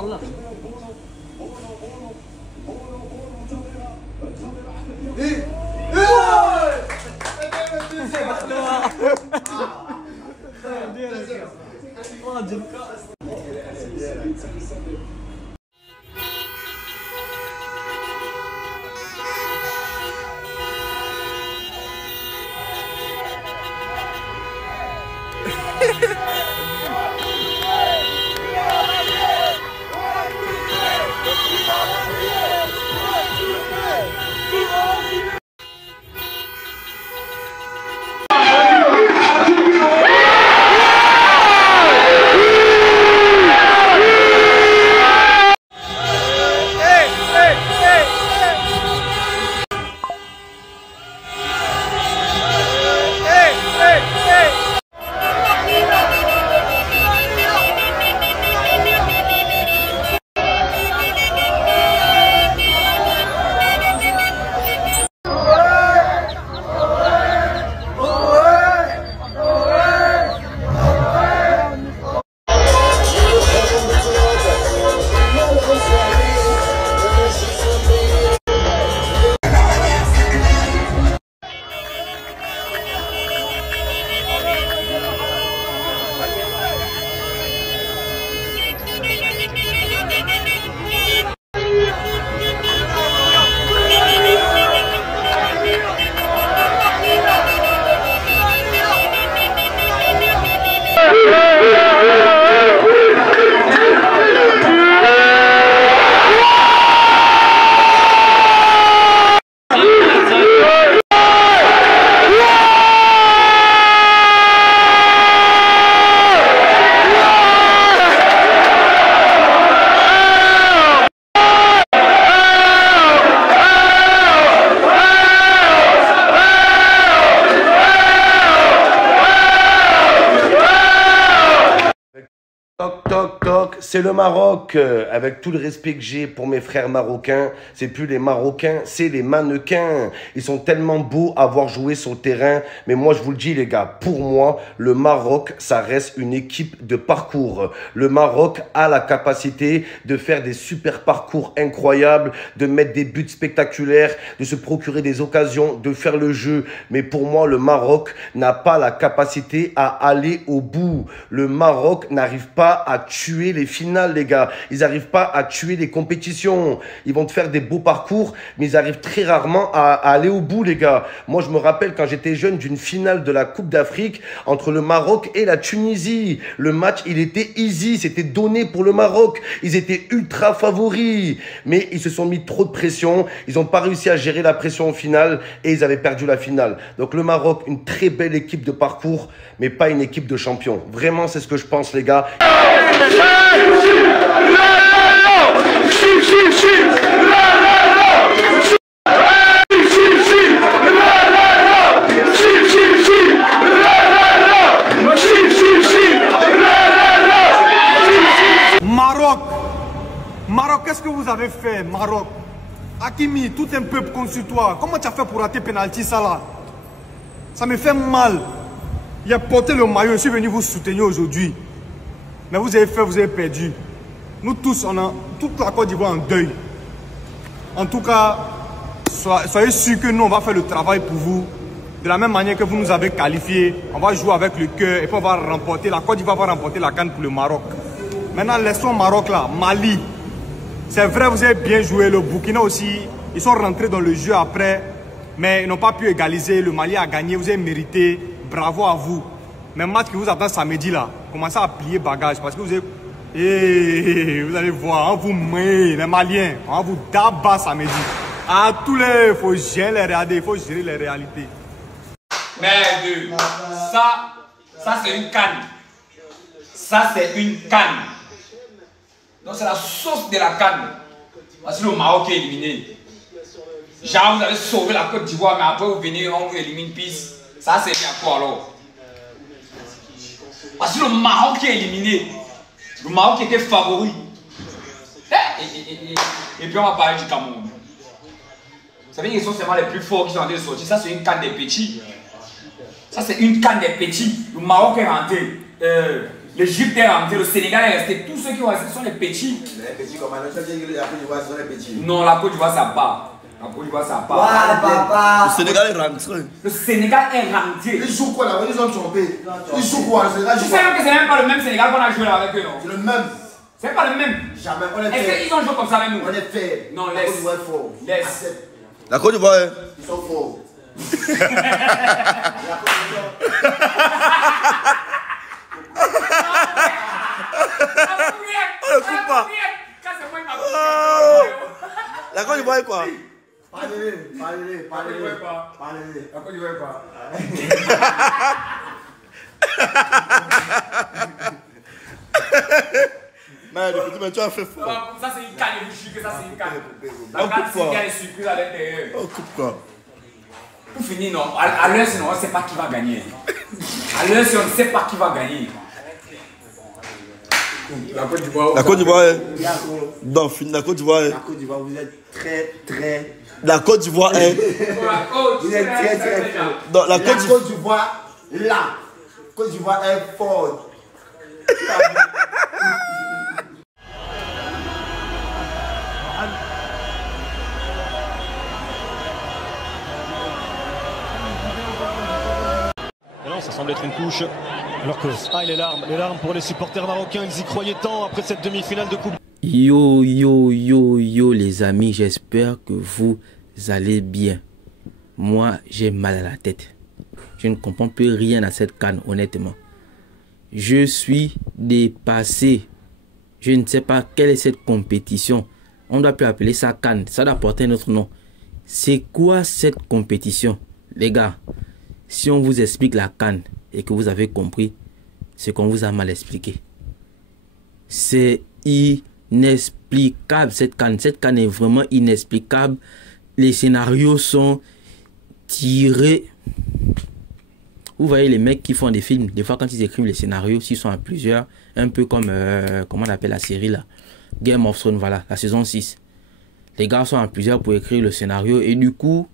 Allah. Toc, toc, toc, c'est le Maroc. Avec tout le respect que j'ai pour mes frères marocains, c'est plus les Marocains, c'est les mannequins. Ils sont tellement beaux à voir jouer sur le terrain. Mais moi, je vous le dis, les gars, pour moi, le Maroc, ça reste une équipe de parcours. Le Maroc a la capacité de faire des super parcours incroyables, de mettre des buts spectaculaires, de se procurer des occasions, de faire le jeu. Mais pour moi, le Maroc n'a pas la capacité à aller au bout. Le Maroc n'arrive pas à tuer les finales, les gars. Ils n'arrivent pas à tuer les compétitions. Ils vont te faire des beaux parcours, mais ils arrivent très rarement à aller au bout, les gars. Moi, je me rappelle quand j'étais jeune d'une finale de la Coupe d'Afrique entre le Maroc et la Tunisie. Le match, il était easy. C'était donné pour le Maroc. Ils étaient ultra favoris. Mais ils se sont mis trop de pression. Ils n'ont pas réussi à gérer la pression au final et ils avaient perdu la finale. Donc, le Maroc, une très belle équipe de parcours, mais pas une équipe de champions. Vraiment, c'est ce que je pense, les gars. Maroc, qu'est-ce que vous avez fait, Maroc? Hakimi, tout un peuple contre toi. Comment tu as fait pour rater penalty, ça là? Ça me fait mal. Il a porté le maillot, je suis venu vous soutenir aujourd'hui. Mais vous avez fait, vous avez perdu. Nous tous, on a toute la Côte d'Ivoire en deuil. En tout cas, soyez sûrs que nous, on va faire le travail pour vous. De la même manière que vous nous avez qualifiés, on va jouer avec le cœur et puis on va remporter. La Côte d'Ivoire va remporter la CAN pour le Maroc. Maintenant, laissons Maroc là, Mali. C'est vrai, vous avez bien joué. Le Burkina aussi, ils sont rentrés dans le jeu après, mais ils n'ont pas pu égaliser. Le Mali a gagné, vous avez mérité. Bravo à vous. Mais le match qui vous attend samedi là, commencez à plier bagage parce que vous avez... vous allez voir, on vous met, les Maliens, on vous tabasse samedi. À tous les, il faut gérer les réalités, il faut gérer les réalités. Merde, ça c'est une canne. Ça c'est une canne. Donc c'est la sauce de la canne. Parce que le Maroc est éliminé. Genre vous avez sauvé la Côte d'Ivoire, mais après vous venez, on vous élimine pisse. Ça c'est bien quoi alors? Parce que le Maroc est éliminé. Le Maroc était favori. Et puis on va parler du Cameroun. Vous savez qu'ils sont seulement les plus forts qui sont en train de sortir. Ça c'est une canne des petits. Ça c'est une canne des petits. Le Maroc est rentré. L'Égypte est rentrée, le Sénégal est resté. Tous ceux qui vont rester sont les petits. Les petits comme la Côte d'Ivoire sont les petits. Non, la Côte d'Ivoire, ça part. La Côte d'Ivoire, ça part. Ah, papa. Le Sénégal est rentré. Le Sénégal est rentré. Ils jouent quoi là? Ils ont trompé. Ils jouent quoi? Le Sénégal Tu joue sais quoi? même que c'est même pas le même Sénégal qu'on a joué là avec eux, non? C'est le même. C'est pas le même. Jamais. On est Est-ce fait. qu'ils ont joué comme ça avec nous? On est fait. Non, La laisse. Côte d'Ivoire est fort. Laisse. Accepte. La Côte d'Ivoire est... Ils sont forts. La Côte d'Ivoire est quoi? Parlez-les. La Côte d'Ivoire est pas. Mais le petit, mais tu as fait fort. Ça c'est une canne, je vous jure que ça c'est une canne. La On canne coupe quoi? c'est une surprise à l'intérieur. On coupe quoi? Pour finir, non. À l'heure, sinon, on ne sait pas qui va gagner. À l'heure, si on ne sait pas qui va gagner. La Côte d'Ivoire. La Côte d'Ivoire est... Non, la Côte d'Ivoire est... La Côte d'Ivoire, vous êtes très. La Côte d'Ivoire est... Vous êtes très fort. Non, la La Côte d'Ivoire... Côte d'Ivoire, là. Côte d'Ivoire est forte. Et non, ça semble être une couche. Alors que les larmes pour les supporters marocains, ils y croyaient tant après cette demi-finale de coupe. Yo les amis, j'espère que vous allez bien. Moi j'ai mal à la tête. Je ne comprends plus rien à cette CAN, honnêtement. Je suis dépassé. Je ne sais pas quelle est cette compétition. On doit plus appeler ça CAN, ça doit porter un autre nom. C'est quoi cette compétition? Les gars, si on vous explique la CAN et que vous avez compris, c'est qu'on vous a mal expliqué. C'est inexplicable cette CAN. Cette CAN est vraiment inexplicable. Les scénarios sont tirés. Vous voyez les mecs qui font des films, des fois quand ils écrivent les scénarios, s'ils sont à plusieurs, un peu comme, comment on appelle la série là, Game of Thrones, voilà, la saison 6. Les gars sont à plusieurs pour écrire le scénario et du coup,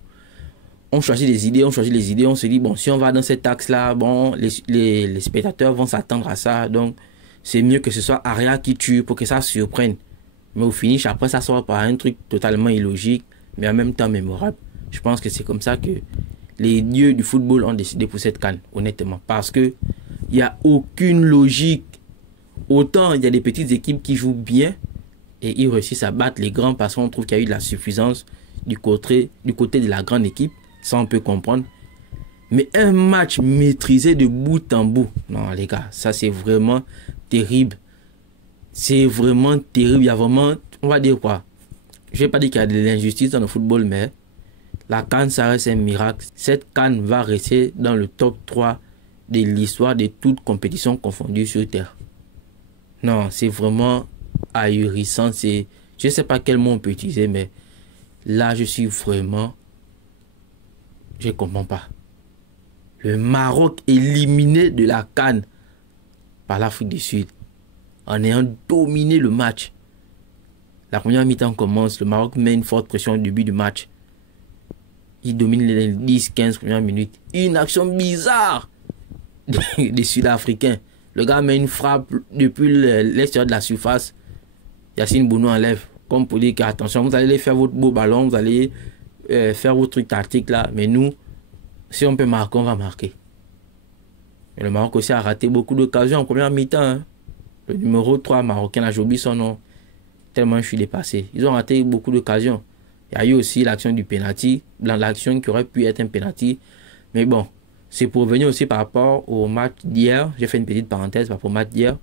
on choisit les idées, on se dit, bon, si on va dans cet axe-là, bon, les spectateurs vont s'attendre à ça, donc c'est mieux que ce soit Aria qui tue pour que ça surprenne. Mais au finish, après, ça sort par un truc totalement illogique, mais en même temps mémorable. Je pense que c'est comme ça que les dieux du football ont décidé pour cette CAN, honnêtement, parce que il n'y a aucune logique. Autant il y a des petites équipes qui jouent bien et ils réussissent à battre les grands parce qu'on trouve qu'il y a eu de la suffisance du côté de la grande équipe. Ça, on peut comprendre. Mais un match maîtrisé de bout en bout, non les gars, ça c'est vraiment terrible. C'est vraiment terrible. Il y a vraiment, on va dire quoi, je ne vais pas dire qu'il y a de l'injustice dans le football, mais la CAN, ça reste un miracle. Cette CAN va rester dans le top 3 de l'histoire de toutes compétitions confondues sur Terre. Non, c'est vraiment ahurissant. Je ne sais pas quel mot on peut utiliser, mais là, je suis vraiment... Je ne comprends pas. Le Maroc éliminé de la CAN par l'Afrique du Sud en ayant dominé le match. La première mi-temps commence, le Maroc met une forte pression au début du match. Il domine les 10-15 premières minutes. Une action bizarre des Sud-Africains. Le gars met une frappe depuis l'extérieur de la surface. Yacine Bounou enlève. Comme pour dire qu'attention, vous allez faire votre beau ballon, vous allez faire votre truc tactique là. Mais nous, si on peut marquer, on va marquer. Et le Maroc aussi a raté beaucoup d'occasions en première mi-temps. Hein. Le numéro 3 marocain, là, j'ai oublié son nom. Tellement je suis dépassé. Ils ont raté beaucoup d'occasions. Il y a eu aussi l'action du penalty, l'action qui aurait pu être un penalty. Mais bon, c'est pour revenir aussi par rapport au match d'hier. J'ai fait une petite parenthèse par rapport au match d'hier.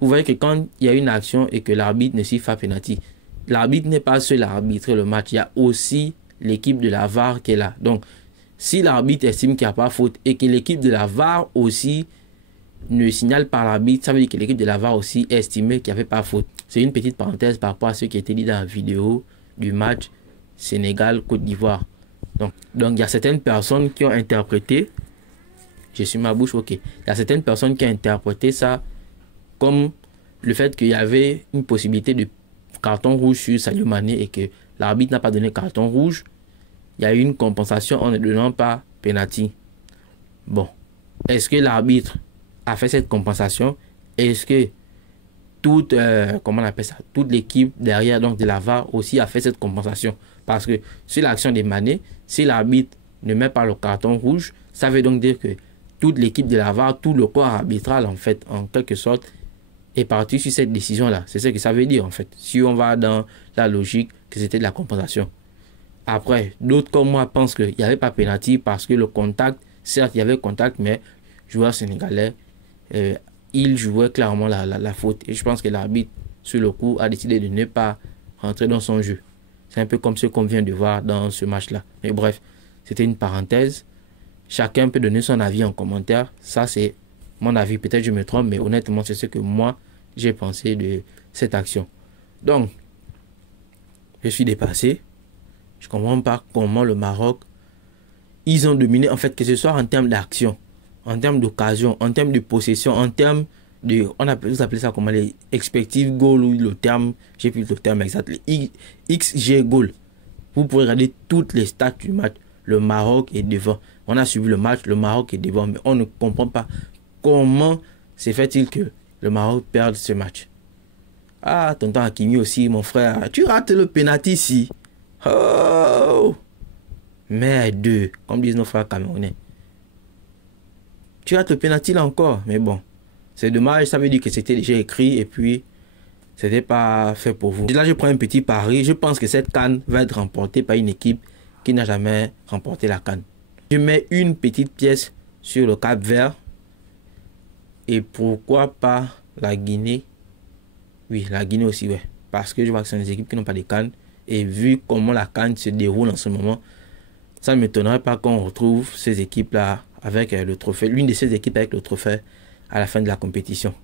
Vous voyez que quand il y a une action et que l'arbitre ne siffle pas penalty, l'arbitre n'est pas seul à arbitrer le match. Il y a aussi l'équipe de la VAR qui est là. Donc, si l'arbitre estime qu'il n'y a pas faute et que l'équipe de la VAR aussi ne signale pas l'arbitre, ça veut dire que l'équipe de la VAR aussi estimait qu'il n'y avait pas faute. C'est une petite parenthèse par rapport à ce qui a été dit dans la vidéo du match Sénégal-Côte d'Ivoire. Donc, il y a certaines personnes qui ont interprété, j'ai su ma bouche, ok. Il y a certaines personnes qui ont interprété ça comme le fait qu'il y avait une possibilité de carton rouge sur Sadio Mané et que l'arbitre n'a pas donné carton rouge. Il y a eu une compensation en ne donnant pas penalty. Bon, est-ce que l'arbitre a fait cette compensation? est-ce que toute, comment on appelle ça, toute l'équipe derrière donc de la VAR aussi a fait cette compensation? Parce que sur l'action des Mané, si l'arbitre ne met pas le carton rouge, ça veut donc dire que toute l'équipe de la VAR, tout le corps arbitral en fait, en quelque sorte, est parti sur cette décision-là. C'est ce que ça veut dire en fait. Si on va dans la logique que c'était de la compensation. Après, d'autres comme moi pensent qu'il n'y avait pas pénalty parce que le contact, certes il y avait contact, mais le joueur sénégalais, il jouait clairement la faute. Et je pense que l'arbitre, sur le coup, a décidé de ne pas rentrer dans son jeu. C'est un peu comme ce qu'on vient de voir dans ce match-là. Mais bref, c'était une parenthèse. Chacun peut donner son avis en commentaire. Ça, c'est mon avis. Peut-être je me trompe, mais honnêtement, c'est ce que moi, j'ai pensé de cette action. Donc, je suis dépassé. Je ne comprends pas comment le Maroc, ils ont dominé, en fait, que ce soit en termes d'action, en termes d'occasion, en termes de possession, en termes de, vous appelez ça comment, les expected goals, ou le terme, j'ai plus le terme exact, les XG goals. Vous pouvez regarder toutes les stats du match. Le Maroc est devant. On a suivi le match, le Maroc est devant, mais on ne comprend pas comment c'est fait-il que le Maroc perde ce match. Ah, tonton Hakimi aussi, mon frère, tu rates le penalty ici. Oh, merde, comme disent nos frères camerounais. Tu rates le penalty là encore, mais bon. C'est dommage, ça veut dire que c'était déjà écrit et puis c'était pas fait pour vous. Là, je prends un petit pari. Je pense que cette CAN va être remportée par une équipe qui n'a jamais remporté la CAN. Je mets une petite pièce sur le Cap-Vert. Et pourquoi pas la Guinée? Oui, la Guinée aussi, ouais. Parce que je vois que ce sont des équipes qui n'ont pas de CAN. Et vu comment la CAN se déroule en ce moment, ça ne m'étonnerait pas qu'on retrouve ces équipes-là avec le trophée. L'une de ces équipes avec le trophée à la fin de la compétition.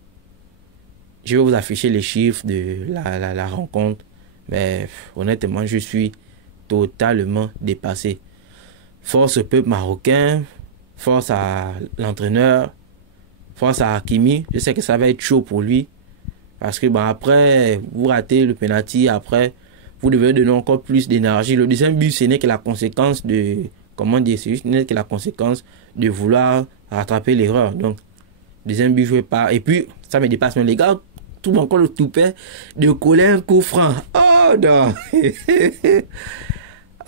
Je vais vous afficher les chiffres de la rencontre. Mais honnêtement, je suis totalement dépassé. Force au peuple marocain, force à l'entraîneur, force à Hakimi. Je sais que ça va être chaud pour lui. Parce que après, vous ratez le penalty, après, vous devez donner encore plus d'énergie. Le deuxième but, ce n'est que la conséquence de... Comment dire? Ce n'est que la conséquence de vouloir rattraper l'erreur. Donc, deuxième but joué par... Et puis, ça me dépasse. Mais les gars trouvent encore le toupet de coller un coup franc. Oh non.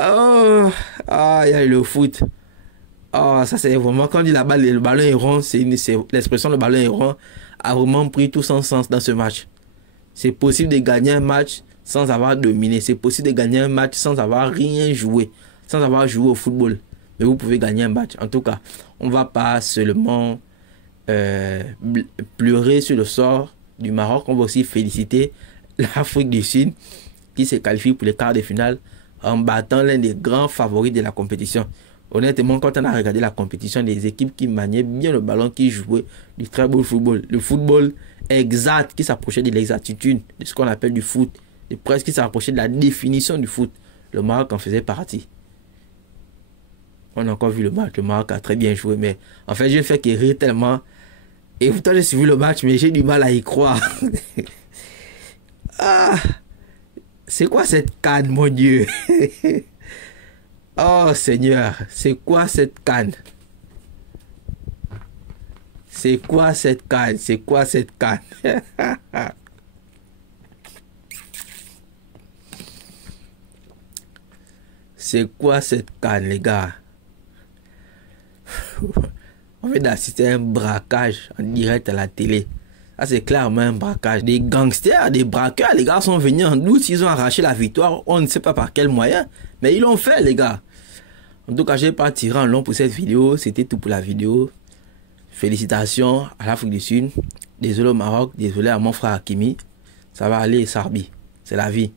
Oh, il y a le foot. Oh, ça c'est vraiment... Quand on dit la balle, le ballon est rond, c'est l'expression le ballon est rond a vraiment pris tout son sens dans ce match. C'est possible de gagner un match sans avoir dominé. C'est possible de gagner un match sans avoir rien joué. Sans avoir joué au football. Mais vous pouvez gagner un match. En tout cas, on ne va pas seulement pleurer sur le sort du Maroc. On va aussi féliciter l'Afrique du Sud qui se qualifie pour les quarts de finale en battant l'un des grands favoris de la compétition. Honnêtement, quand on a regardé la compétition, des équipes qui maniaient bien le ballon, qui jouaient du très beau football. Le football exact, qui s'approchait de l'exactitude, de ce qu'on appelle du foot. Et presque qui s'approchait de la définition du foot. Le Maroc en faisait partie. On a encore vu le match, le Maroc a très bien joué, mais en fait, j'ai fait qu'il rit tellement. Et pourtant, j'ai suivi le match, mais j'ai du mal à y croire. Ah, c'est quoi cette canne, mon Dieu? Oh Seigneur, c'est quoi cette canne? C'est quoi cette canne? C'est quoi cette canne? C'est quoi cette canne, les gars? On vient d'assister à un braquage en direct à la télé. Ça, c'est clairement un braquage. Des gangsters, des braqueurs, les gars sont venus en doute. Ils ont arraché la victoire. On ne sait pas par quel moyen. Mais ils l'ont fait, les gars. En tout cas, je n'ai pas tiré en long pour cette vidéo. C'était tout pour la vidéo. Félicitations à l'Afrique du Sud. Désolé au Maroc. Désolé à mon frère Hakimi. Ça va aller, Sarbi. C'est la vie.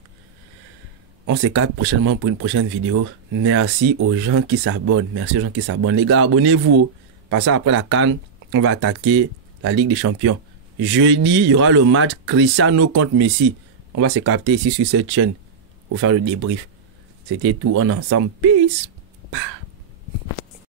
On se capte prochainement pour une prochaine vidéo. Merci aux gens qui s'abonnent. Merci aux gens qui s'abonnent. Les gars, abonnez-vous. Parce qu'après la CAN, on va attaquer la Ligue des Champions. Jeudi, il y aura le match Cristiano contre Messi. On va se capter ici sur cette chaîne pour faire le débrief. C'était tout, on est ensemble. Peace.